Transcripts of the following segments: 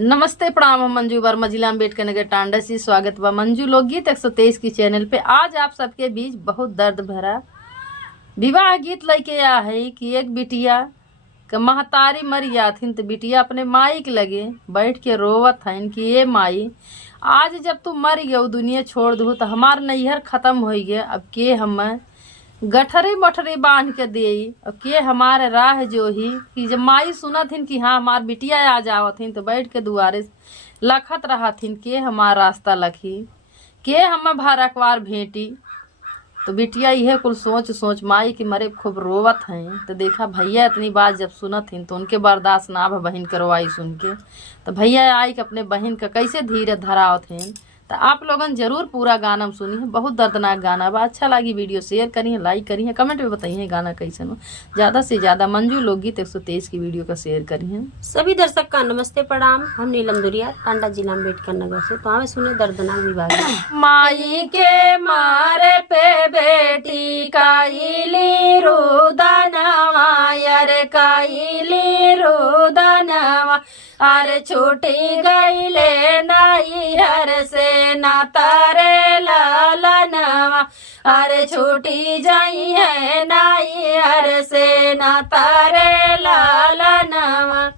नमस्ते प्रणाम। हम मंजू वर्मा, जिला अम्बेडकर नगर टांडा से स्वागत बा मंजू लोकगीत 123 की चैनल पे। आज आप सबके बीच बहुत दर्द भरा विवाह गीत लेके आ है कि एक बिटिया के महतारी मर जाथिन तो बिटिया अपने माई के लगे बैठ के रोवत हन कि ये माई, आज जब तू मर गयो दुनिया छोड़ दू तो हमार नैहर खत्म हो गया। अब के हम गठरी मठरी बांध के दे और के हमारे राह जो ही कि जब माई सुनथिन कि हाँ हमार बिटिया आ जावथिन तो बैठ के दुआरे लखत रहथिन के हमार रास्ता लखी, के हम भरकवार भेंटी। तो बिटिया यह कुल सोच सोच माई के मरे खूब रोवत हैं। तो देखा भैया इतनी बात जब सुनथिन तो उनके बर्दाश्त ना बहन करवाई सुन के। तो भैया आई कि अपने बहन का कैसे धीरे धरावथिन। तो आप लोगन जरूर पूरा गाना सुनी है, बहुत दर्दनाक गाना बा। अच्छा लगी वीडियो शेयर करिए, लाइक करिए, कमेंट में बताइए गाना कैसे हो। ज़्यादा से ज़्यादा मंजू लोकगीत 123 की वीडियो का शेयर करिए। सभी दर्शक का नमस्ते प्रणाम। हम नीलम दुरिया टांडा जिला अम्बेडकर नगर से। तो हमें सुने दर्दनाक विवाह। माई के मारे पे बेटी काइली रुदनवा, अरे काइली रुदनवा, अरे छूटी गईले नैहर से ना तारे लालनवा, अरे छूटी जाई है नैहर से ना तारे लालनवा।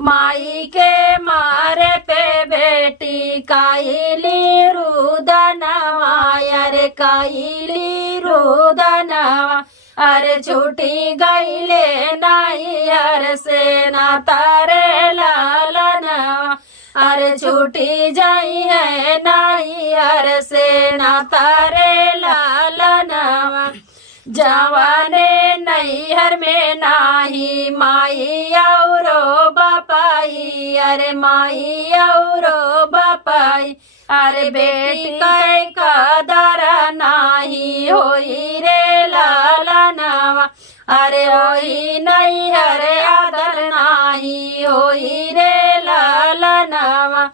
माई के मारे पे बेटी काइली रुदनवा, अरे काइली रुदनवा, अरे छूटी गईले नैहर से ना तारे लालनवा, अरे छूटी जाई है नैहर से ना तारे लालनवा। जवाने नैहर में नाही माई औरो बापाई, अरे माई औरो बापाई, अरे बेटी कै कदर नाही होई रे लालनवा, अरे होई नैहर आदर नाही होई रे लालनवा।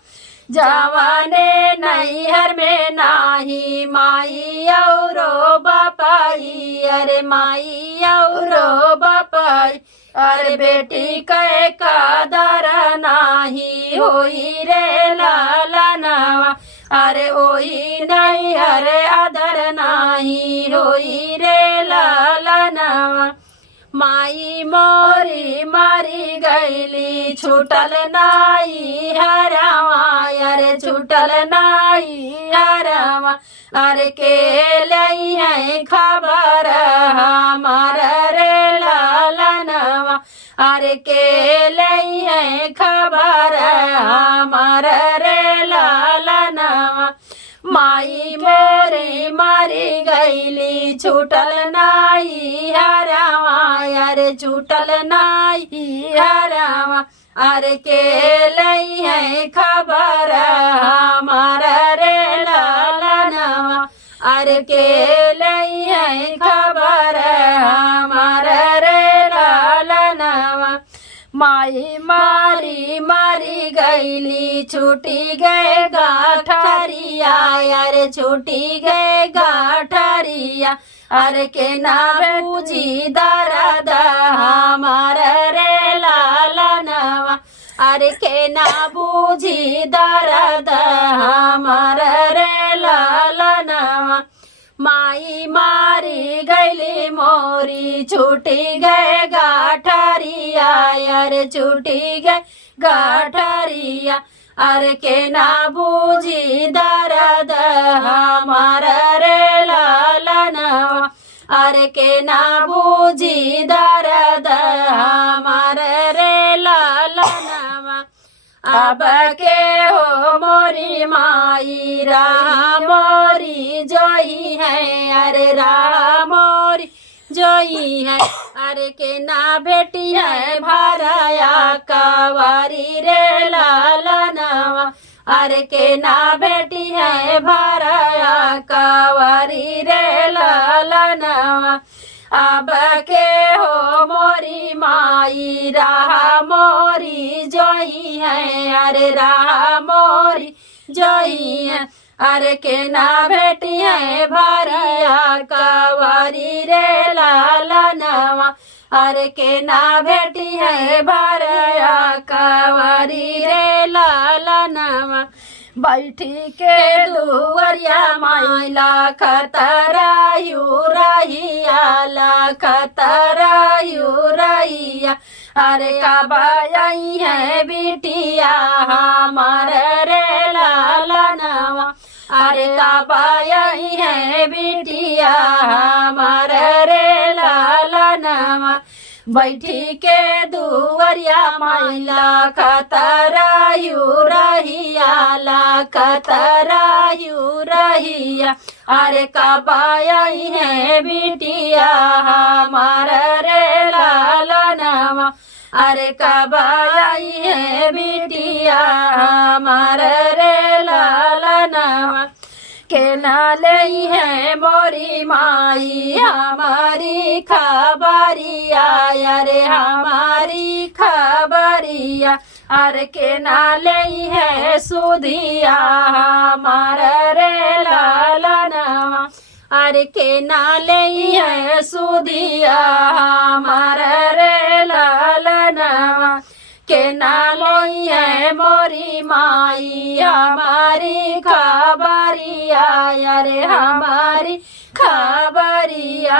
जवाने नैहर में नाही माई औरो बापाई, अरे माई औरो बापाई, अरे बेटी कै कदर नाही होई रे लालनवा, अरे होई नैहर आदर नाही होई रे लालनवा। माई मोरी मारी गईली छूटल नाई हरवा, अरे छूटल नाई हरवा, अरे के लई है खबर हमार रे लालनवा, अरे के लई है खबर हमार रे लालनवा। माई मोरी मारी गईली छूटल नाई हरवा, अरे छूटल नाई हरवा, अरे के लई है खबर हमार रे लालनवा, अरे के लई है खबर हमार रे लालनवा। माई मारी मारी गईली छूटी गए गाठरिया, अरे छूटी गए गाठरिया, अरे के ना बूझी दर्द हमार रे लालनवा, अरे के ना बूझी दर्द हमार रे लालनवा। माई मारी गईली मोरी छूटी गए गाठरिया, अरे छूटी गए गाठरिया, अरे के ना बूझी दर्द हमार रे लालनवा, अरे के ना बूझी दर्द हमार रे लालनवा। अब के हो मोरी माई राह मोरी जोई है, अरे राह मोरी जोई है, अरे के ना बेटी है भराया कवारी रे लालनवा, अरे के ना बेटी है भराया कवारी रे लालनवा। अब के हो मोरी माई राह मोरी जोई है, अरे राह मोरी जोई है, अरे के ना बेटी है भरिया कवारी रे लालनवा, अरे के ना बेटी है भरिया कवारी रे लाल बैठी के दुवरिया माइला खतरा यू रहिया ला खतरा यू रहिया अरे कबाई है बिटिया हमार रे लालनवा अरे कबाई है बिटिया हमार रे लालनवा बैठी के दुवरिया माइला खतरा यू रहिया ला खतरा यू रहिया अरे कबाई है बिटिया हमार रे लालनवा अरे कबाई है बिटिया हमार रे लालनवा के नाले है मोरी माई हमारी खबरिया अरे हमारी खबरिया अरे के नाले है सुधिया हमार रे लालनवा अरे के नाले है सुधिया हमार रे लालनवा के नालोई है मोरी माई हमारी खबरिया अरे हमारी खबरिया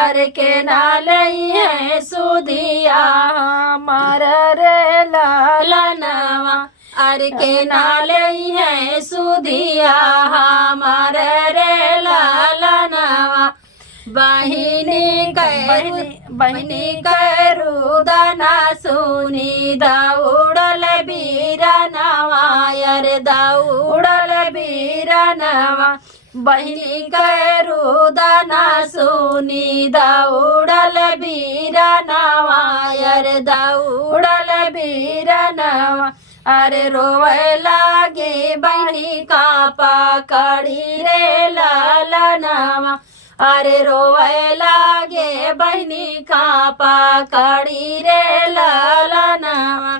अरे के नालोई है सुधिया हमार रे लालनवा अरे के नालोई है सुधिया हमार रे लालनवा बहिनी करुदना सुनी दौड़ल बीरनवा अरे दौड़ल बीरनवा बहिनी करुदना सुनी दौड़ल बीरनवा अरे दौड़ल बीरनवा अरे रोवे लागे बहिनी का पकड़ी रे लालनवा अरे रोवे लागे बहिनी का पकड़ी रे लालनवा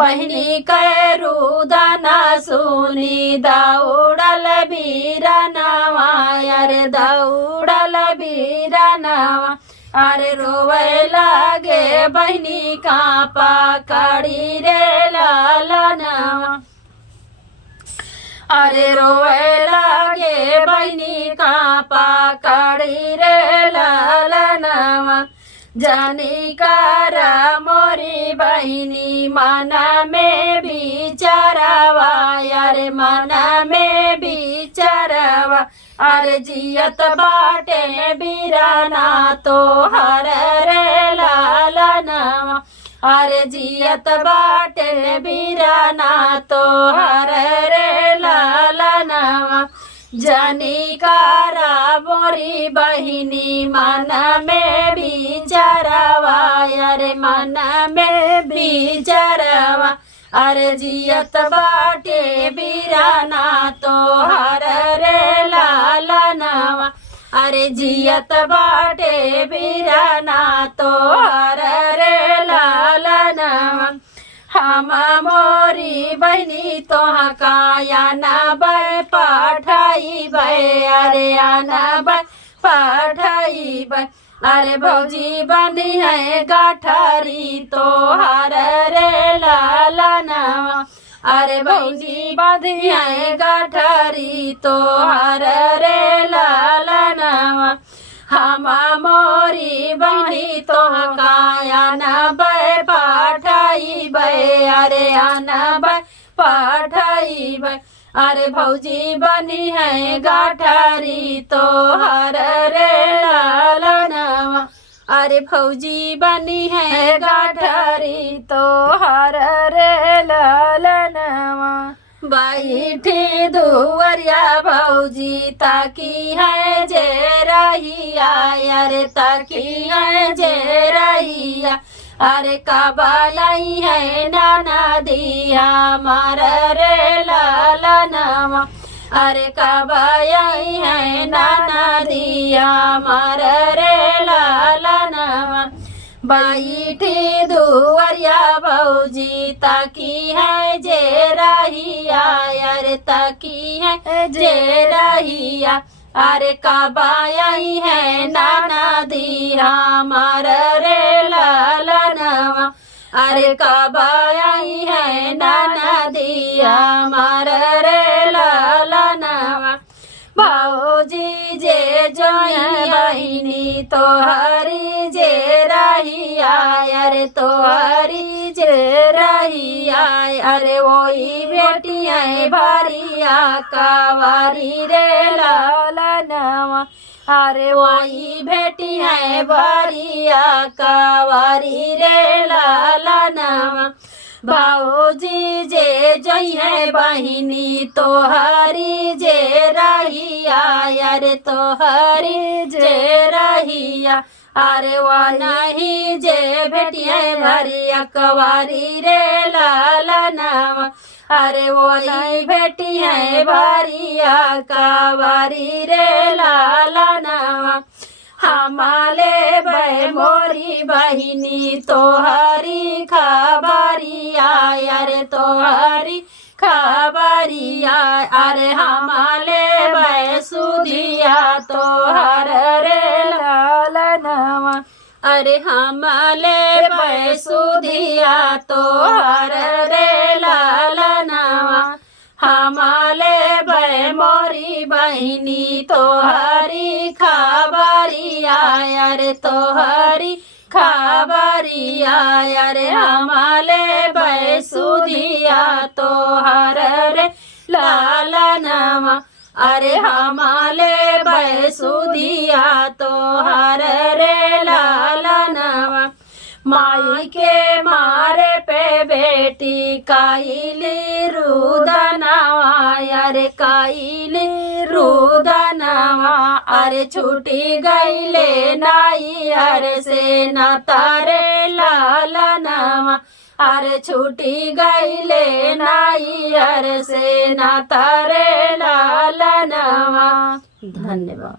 बहिनी के रुदना सुनी दौड़ल बीरनवा अरे दौड़ल बीरनवा अरे रोवे लागे बहिनी का पकड़ी रे लालनवा अरे रोवे लागे बहिनी का पकड़ी रे लालनवा जानी कर मोरी बहिनी मन में बिचारवा अरे मन में बिचारवा अरे जियत बाटे बीराना तो हर रे लालनवा अरे जियत बाटे बीराना तो हर रे लालनवा जानी कारा मोरी बहिनी मन में बिचारवा अरे मन में बिचारवा अरे जियत बाटे बीराना तो हर रे लालनवा अरे जियत बाटे बीराना तो हर रे लालनवा हम मोरी बहनी तो काया न बै पठाई बै अरे आना बै पठाई बै अरे भौजी बनी है गाठरी तो हर रे लालनवा अरे भौजी बनी है गाठरी तो हर रे लालनवा हम मोरी बहनी तो काया न बै पठाई बै अरे आना बै पठाई बै अरे भौजी बनी है गाठरी तो हर रे लालनवा अरे भौजी बनी है गाठरी तो हर रे लालनवा बैठी दुवरिया भौजी ताकी है जे रहिया अरे ताकी है जे रहिया अरे कबालाई है नाना दिया मार रे लालनवा अरे कबाई है नाना दिया मार रे लालनवा बैठी दुवरिया भौजी ताकी है जे रहिया अरे ताकी है जे रहिया अरे कबाई है नाना दिया मार रे लालनवा अरे कबाई है नाना दिया मार रे तोहरी जे रहिया अरे तोहरी जे रहिया अरे वही बेटिया भरिया कवारी रे लालनवा अरे वही बेटिया भरिया कवारी रे लालनवा भाऊजी जे जइहे बहिनी तोहरी जे रहिया अरे तोहरी जे रहिया अरे वो नहीं जे बेटिया भरिया कवारी रे लालनवा अरे वो नहीं बेटिया भरिया कवारी रे लालनवा हमाले बे मोरी बहिनी तोहरी खबरिया अरे तोहरी खबरिया अरे हमाले बे सुधिया तोहर रे लालनवा अरे हमाले बे सुधिया तोहर रे लालनवा हमाले बे मोरी बहिनी तोहरी खबरिया अरे तोहरी खबरिया अरे हमाले बे सुधिया तोहर रे लालनवा अरे हमाले बे सुधिया तोहर रे लालनवा माई के मारे पे बेटी काइली रुदनवा अरे काइली रुदनवा अरे छूटी गईले नाई अरे से न तारे लालनवा अरे छूटी गईले नाई अरे से न तारे लालनवा। धन्यवाद।